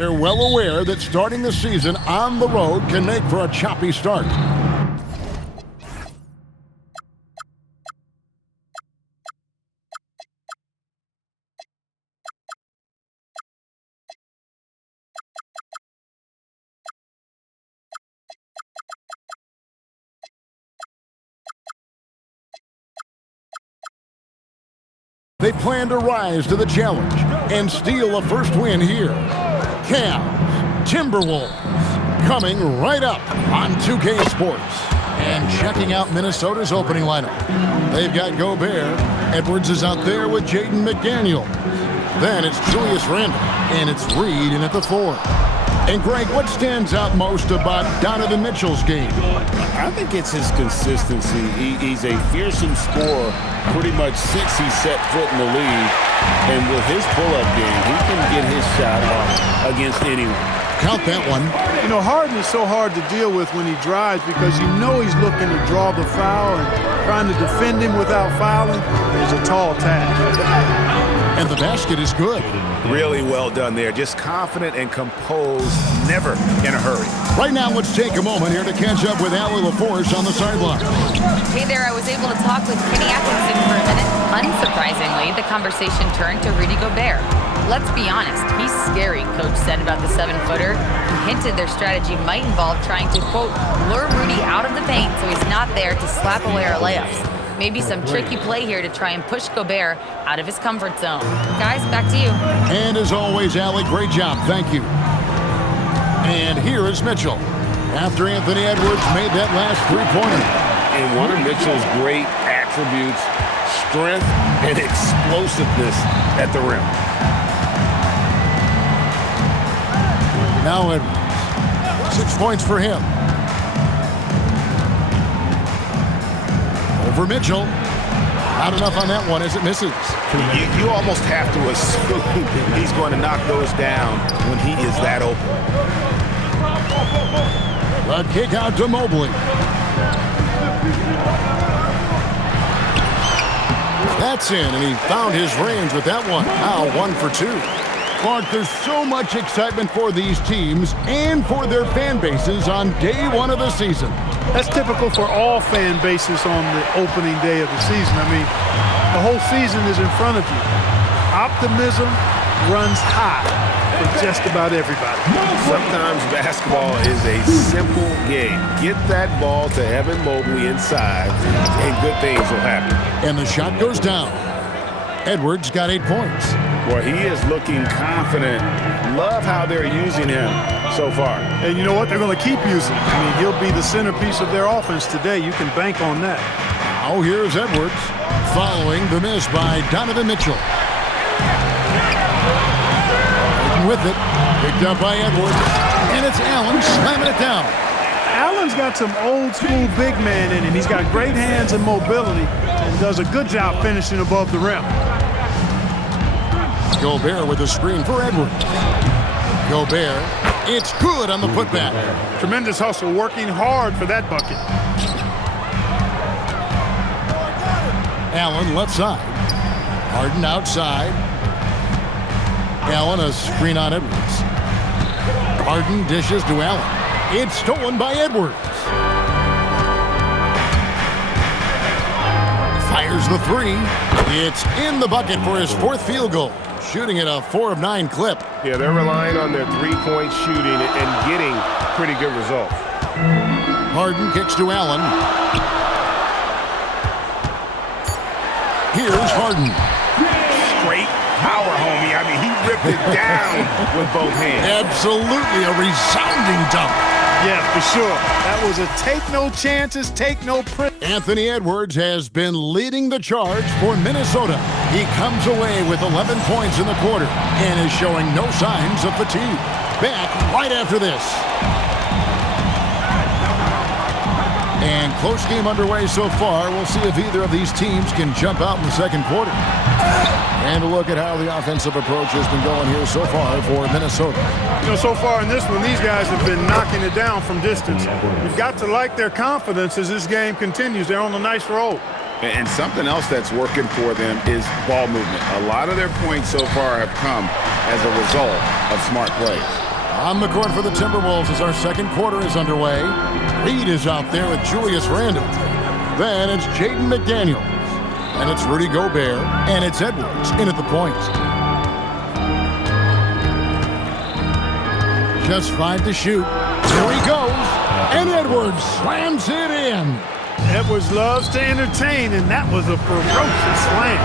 They're well aware that starting the season on the road can make for a choppy start. They plan to rise to the challenge and steal a first win here. Cavs, Timberwolves, coming right up on 2K Sports. And checking out Minnesota's opening lineup. They've got Gobert. Edwards is out there with Jaden McDaniel. Then it's Julius Randle, and it's Reed in at the 4. And Greg, what stands out most about Donovan Mitchell's game? I think it's his consistency. He's a fearsome scorer pretty much since he set foot in the league. And with his pull-up game, he can get his shot off against anyone. Count that one. You know, Harden is so hard to deal with when he drives because you know he's looking to draw the foul, and trying to defend him without fouling is a tall task. And the basket is good. Really well done there. Just confident and composed, never in a hurry. Right now, let's take a moment here to catch up with Allie LaForce on the sideline. Hey there, I was able to talk with Kenny Atkinson for a minute. Unsurprisingly, the conversation turned to Rudy Gobert. Let's be honest, he's scary, Coach said about the 7-footer. He hinted their strategy might involve trying to, quote, lure Rudy out of the paint so he's not there to slap away our layups. Maybe some tricky play here to try and push Gobert out of his comfort zone. Guys, back to you. And as always, Allie, great job. Thank you. And here is Mitchell after Anthony Edwards made that last three-pointer. And one of Mitchell's great attributes, strength and explosiveness at the rim. Now Edwards, 6 points for him. Over Mitchell. Not enough on that one as it misses. You almost have to assume he's going to knock those down when he is that open. The kick out to Mobley. That's in, and he found his range with that one. Now 1 for 2. Clark, there's so much excitement for these teams and for their fan bases on day 1 of the season. That's typical for all fan bases on the opening day of the season. I mean, the whole season is in front of you. Optimism runs high for just about everybody. Sometimes basketball is a simple game. Get that ball to Evan Mobley inside, and good things will happen. And the shot goes down. Edwards got 8 points. Boy, he is looking confident. Love how they're using him so far. And you know what? They're going to keep using him. I mean, he'll be the centerpiece of their offense today. You can bank on that. Now here's Edwards following the miss by Donovan Mitchell. With it, picked up by Edwards, and it's Allen slamming it down. Allen's got some old school big man in him. He's got great hands and mobility and does a good job finishing above the rim. Gobert with a screen for Edwards. Gobert, it's good on the putback. Tremendous hustle, working hard for that bucket. Allen left side. Harden outside. Allen a screen on Edwards. Harden dishes to Allen. It's stolen by Edwards. Fires the 3. It's in the bucket for his 4th field goal. Shooting at a 4 of 9 clip. Yeah, they're relying on their three-point shooting and getting pretty good results. Harden kicks to Allen. Here's Harden. Straight power, homie. I mean, he ripped it down with both hands. Absolutely a resounding dunk. Yeah, for sure. That was a take no chances, take no print. Anthony Edwards has been leading the charge for Minnesota. He comes away with 11 points in the quarter and is showing no signs of fatigue. Back right after this. And close game underway so far. We'll see if either of these teams can jump out in the second quarter. And a look at how the offensive approach has been going here so far for Minnesota. You know, so far in this one, these guys have been knocking it down from distance. You've got to like their confidence as this game continues. They're on a nice roll. And something else that's working for them is ball movement. A lot of their points so far have come as a result of smart plays. On the court for the Timberwolves as our second quarter is underway. Reed is out there with Julius Randle. Then it's Jaden McDaniels. And it's Rudy Gobert. And it's Edwards in at the point. Just 5 to shoot. Here he goes. And Edwards slams it in. Edwards loves to entertain, and that was a ferocious slam.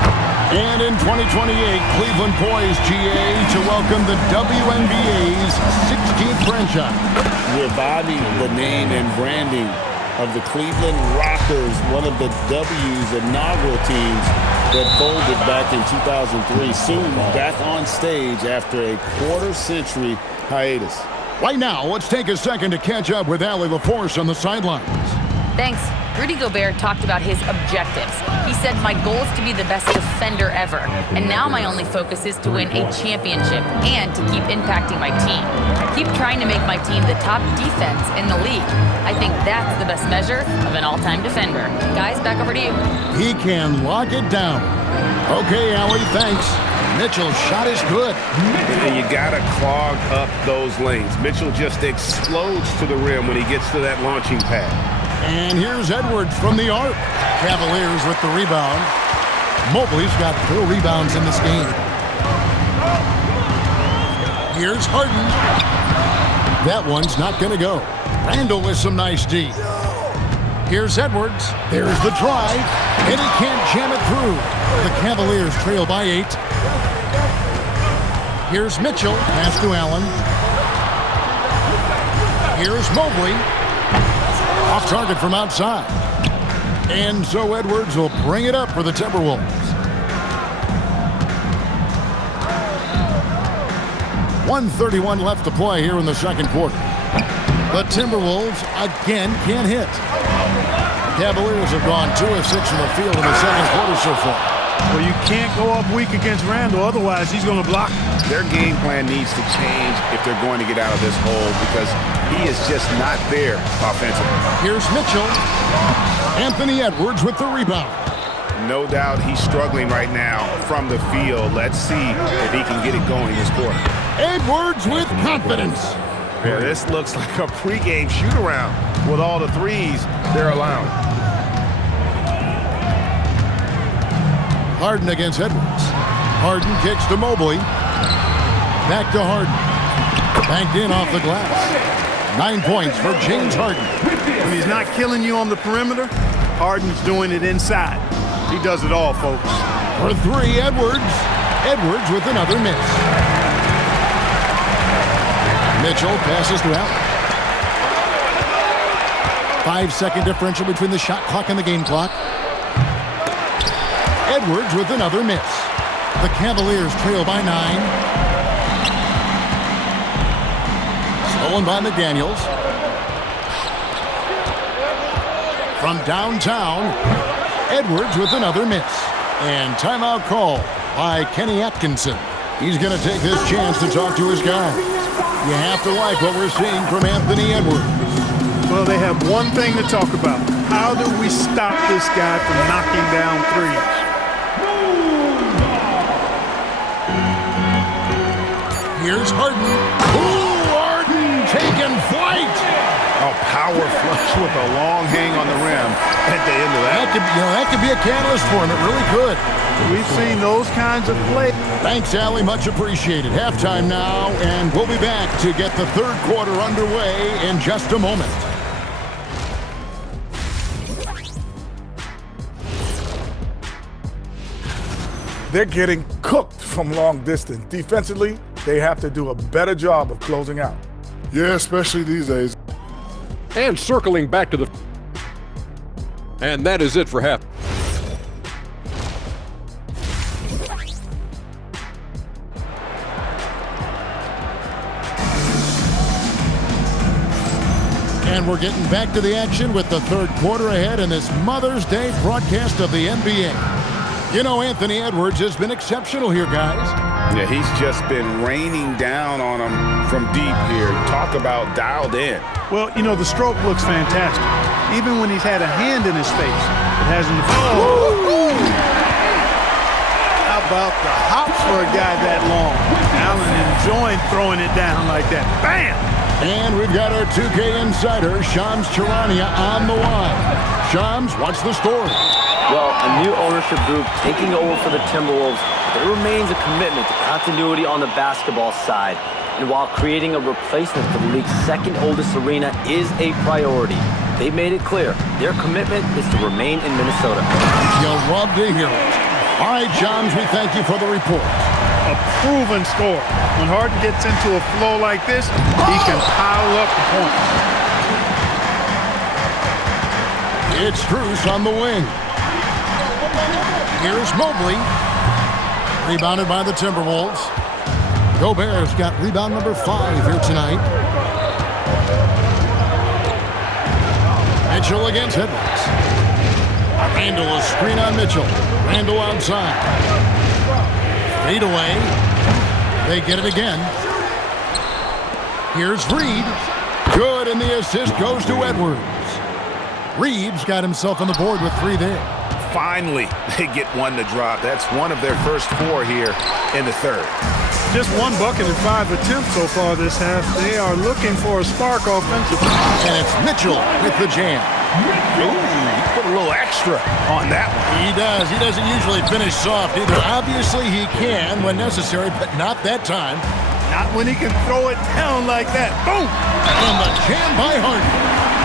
And in 2028, Cleveland poised, GA, to welcome the WNBA's 16th franchise. Reviving the name and branding of the Cleveland Rockers, one of the W's inaugural teams that folded back in 2003. Soon back on stage after a quarter-century hiatus. Right now, let's take a second to catch up with Allie LaForce on the sidelines. Thanks. Rudy Gobert talked about his objectives. He said, my goal is to be the best defender ever. And now my only focus is to win a championship and to keep impacting my team. Keep trying to make my team the top defense in the league. I think that's the best measure of an all-time defender. Guys, back over to you. He can lock it down. Okay, Allie, thanks. Mitchell's shot is good. And you got to clog up those lanes. Mitchell just explodes to the rim when he gets to that launching pad. And here's Edwards from the arc. Cavaliers with the rebound. Mobley's got 4 rebounds in this game. Here's Harden. That one's not going to go. Randle with some nice D. Here's Edwards. There's the drive. And he can't jam it through. The Cavaliers trail by 8. Here's Mitchell. Pass to Allen. Here's Mobley. Off target from outside. And so Edwards will bring it up for the Timberwolves. 1:31 left to play here in the second quarter. The Timberwolves again can't hit. The Cavaliers have gone 2 of 6 from the field in the second quarter so far. Well, you can't go up weak against Randle, otherwise he's going to block. Their game plan needs to change if they're going to get out of this hole because he is just not there offensively. Here's Mitchell. Anthony Edwards with the rebound. No doubt he's struggling right now from the field. Let's see if he can get it going this quarter. Edwards with confidence. Yeah, this looks like a pregame shoot-around with all the threes they're allowing. Harden against Edwards. Harden kicks to Mobley. Back to Harden. Banked in off the glass. 9 points for James Harden. When he's not killing you on the perimeter, Harden's doing it inside. He does it all, folks. For 3, Edwards. Edwards with another miss. Mitchell passes to Allen. 5-second differential between the shot clock and the game clock. Edwards with another miss. The Cavaliers trail by 9. Stolen by McDaniels. From downtown, Edwards with another miss. And timeout call by Kenny Atkinson. He's going to take this chance to talk to his guys. You have to like what we're seeing from Anthony Edwards. Well, they have one thing to talk about. How do we stop this guy from knocking down threes? Here's Harden. Ooh, Harden taking flight. A power flush with a long hang on the rim at the end of that. That could be a catalyst for him. It really could. We've seen those kinds of plays. Thanks, Allie. Much appreciated. Halftime now, and we'll be back to get the third quarter underway in just a moment. They're getting cooked from long distance. Defensively, they have to do a better job of closing out. Yeah, especially these days. And circling back to the... And that is it for half. And we're getting back to the action with the third quarter ahead in this Mother's Day broadcast of the NBA. You know, Anthony Edwards has been exceptional here, guys. Yeah, he's just been raining down on them from deep here. Talk about dialed in. Well, you know, the stroke looks fantastic. Even when he's had a hand in his face, it hasn't... Oh! How about the hops for a guy that long? Allen enjoying throwing it down like that. Bam! And we've got our 2K insider, Shams Charania, on the line. Shams, what's the story? Well, a new ownership group taking over for the Timberwolves. There remains a commitment to continuity on the basketball side. And while creating a replacement for the league's second oldest arena is a priority, they made it clear their commitment is to remain in Minnesota. You'll love to hear it. All right, Shams, we thank you for the report. A proven score. When Harden gets into a flow like this, he can pile up the points. It's Strus on the wing. Here's Mobley. Rebounded by the Timberwolves. Gobert's got rebound number 5 here tonight. Mitchell against Edwards. Randle a screen on Mitchell. Randle outside. Fade away. They get it again. Here's Reed. Good, and the assist goes to Edwards. Reed's got himself on the board with 3 there. Finally, they get one to drop. That's one of their first 4 here in the third. Just 1 bucket and 5 attempts so far this half. They are looking for a spark offensively. And it's Mitchell with the jam. Ooh, he put a little extra on that one. He does. He doesn't usually finish soft either. Obviously, he can when necessary, but not that time. Not when he can throw it down like that. Boom! And the jam by Harden.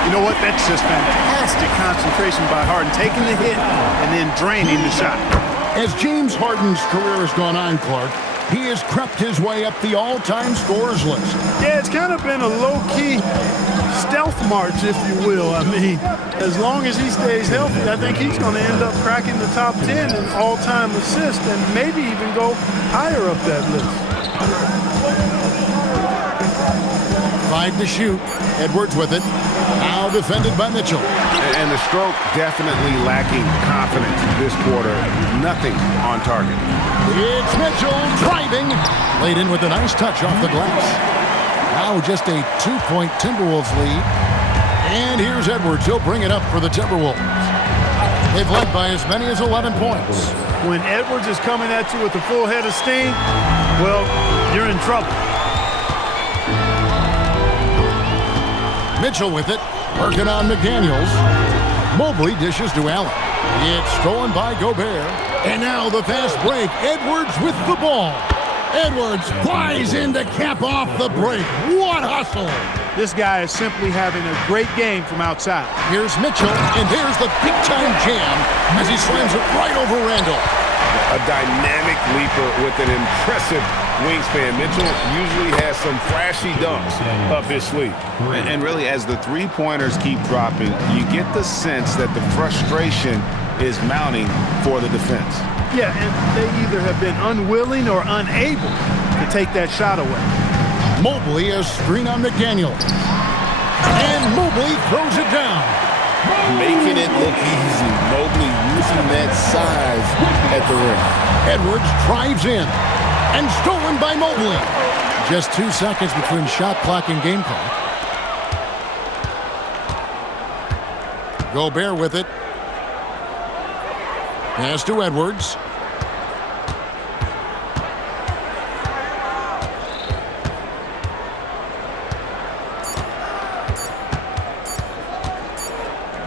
You know what? That's just fantastic concentration by Harden, taking the hit and then draining the shot. As James Harden's career has gone on, Clark, he has crept his way up the all-time scorers list. Yeah, it's kind of been a low-key stealth march, if you will. I mean, as long as he stays healthy, I think he's going to end up cracking the top 10 in all-time assists and maybe even go higher up that list. 5 to shoot. Edwards with it. Now defended by Mitchell. And the stroke definitely lacking confidence this quarter. Nothing on target. It's Mitchell driving. Laid in with a nice touch off the glass. Now just a 2-point Timberwolves lead. And here's Edwards. He'll bring it up for the Timberwolves. They've led by as many as 11 points. When Edwards is coming at you with a full head of steam, well, you're in trouble. Mitchell with it, working on McDaniels. Mobley dishes to Allen. It's stolen by Gobert. And now the fast break. Edwards with the ball. Edwards flies in to cap off the break. What hustle! This guy is simply having a great game from outside. Here's Mitchell, and here's the big-time jam as he slams it right over Randle. A dynamic leaper with an impressive wingspan. Mitchell usually has some flashy dunks up his sleeve. And really, as the three-pointers keep dropping, you get the sense that the frustration is mounting for the defense. Yeah, and they either have been unwilling or unable to take that shot away. Mobley a screen on McDaniel. And Mobley throws it down. Making it look easy. Mobley using that size at the rim. Edwards drives in. And stolen by Mobley. Just 2 seconds between shot clock and game clock. Gobert with it. Pass to Edwards.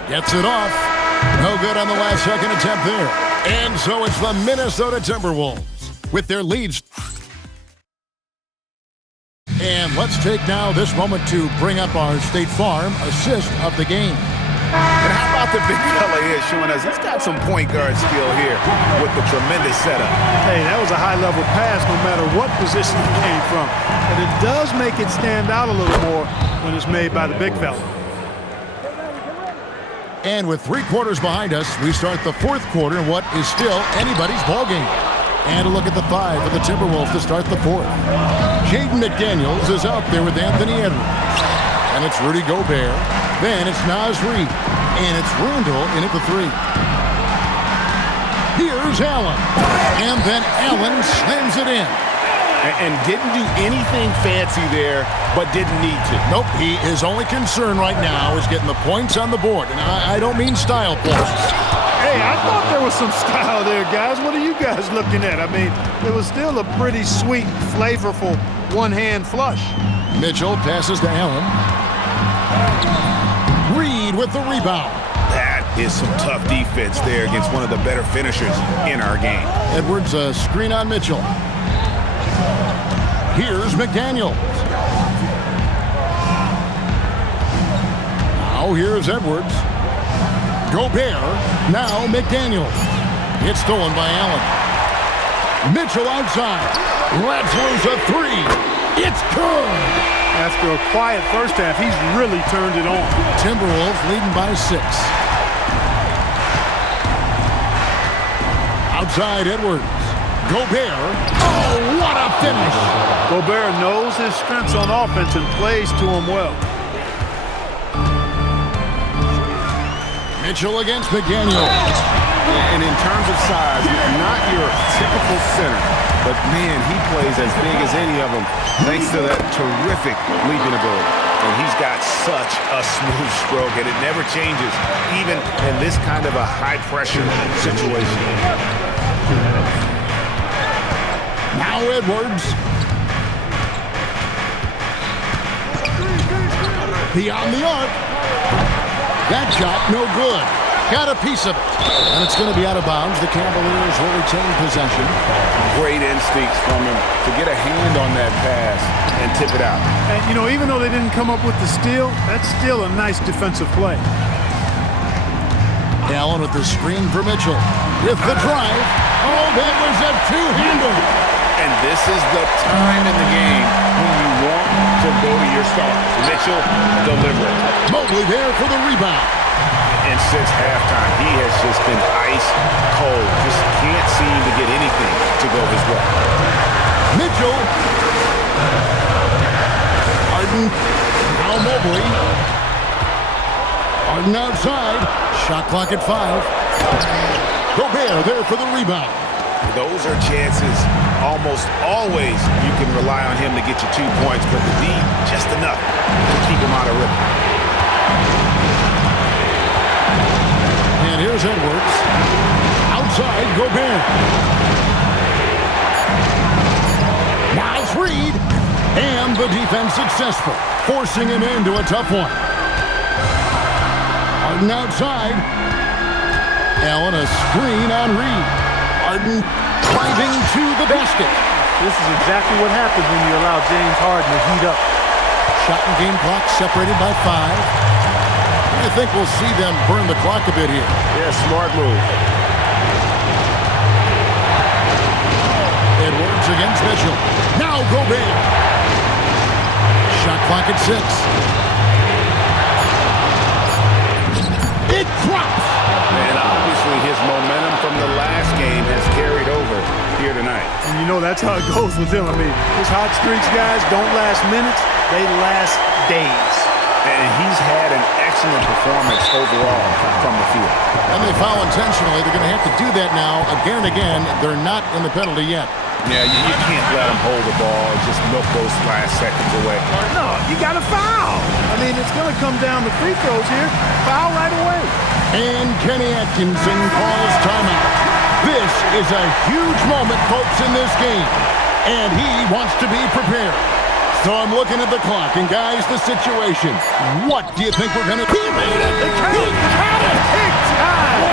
Gets it off. No good on the last second attempt there. And so it's the Minnesota Timberwolves with their leads. And let's take now this moment to bring up our State Farm assist of the game. And how about the big fella here showing us he's got some point guard skill here with the tremendous setup. Hey, that was a high-level pass no matter what position it came from. But it does make it stand out a little more when it's made by the big fella. And with 3 quarters behind us, we start the 4th quarter in what is still anybody's ballgame. And a look at the 5 for the Timberwolves to start the 4th. Jaden McDaniels is out there with Anthony Edwards. And it's Rudy Gobert. Then it's Naz Reid. And it's Randle in at the 3. Here's Allen. And then Allen slams it in. And didn't do anything fancy there, but didn't need to. Nope, his only concern right now is getting the points on the board. And I don't mean style points. Hey, I thought there was some style there, guys. What are you guys looking at? I mean, it was still a pretty sweet, flavorful one-hand flush. Mitchell passes to Allen. Reed with the rebound. That is some tough defense there against one of the better finishers in our game. Edwards, a screen on Mitchell. Here's McDaniels. Now here's Edwards. Gobert, now McDaniels. It's stolen by Allen. Mitchell outside. Lets loose a three. It's good. After a quiet first half, he's really turned it on. Timberwolves leading by 6. Outside Edwards. Gobert. Oh, what a finish. Gobert knows his strengths on offense and plays to them well. Mitchell against McDaniel. And in terms of size, not your typical center, but man, he plays as big as any of them thanks to that terrific leaping ability. And he's got such a smooth stroke, and it never changes, even in this kind of a high-pressure situation. Now Edwards. Beyond the arc. That shot, no good. Got a piece of it. And it's going to be out of bounds. The Cavaliers will retain possession. Great instincts from him to get a hand on that pass and tip it out. And, you know, even though they didn't come up with the steal, that's still a nice defensive play. Allen with the screen for Mitchell. With the drive. Oh, that was a two-hander. And this is the time in the game when you want to go to your stars. Mitchell delivering. Mobley there for the rebound. And since halftime, he has just been ice cold. Just can't seem to get anything to go his way. Mitchell. Harden. Now Mobley. Harden outside. Shot clock at 5. Gobert there for the rebound. Those are chances almost always you can rely on him to get you 2 points, but the D, just enough to keep him out of rhythm. And here's Edwards. Outside, Gobert. Now it's Reed. And the defense successful, forcing him into a tough one. Harden outside. Allen a screen on Reed. Harden driving to the basket. This is exactly what happens when you allow James Harden to heat up. Shot and game clock separated by 5. I think we'll see them burn the clock a bit here. Yeah, smart move. Edwards against Mitchell. Now Gobert. Shot clock at 6. It drops. And obviously his momentum from the last game has carried over here tonight. And you know that's how it goes with him. I mean, his hot streaks, guys, don't last minutes. They last days. And he's had an excellent performance overall from the field. And they foul intentionally. They're going to have to do that now again and again. They're not in the penalty yet. Yeah, you can't let him hold the ball and just milk those last seconds away. No, you got to foul. I mean, it's going to come down to free throws here. Foul right away. And Kenny Atkinson calls timeout. This is a huge moment, folks, in this game. And he wants to be prepared. So I'm looking at the clock, and guys, the situation. What do you think we're going to do? He made it! He got it! Big time!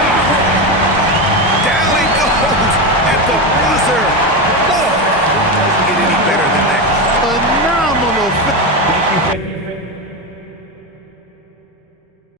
Down he goes at the buzzer. Oh, doesn't get any better than that. Phenomenal.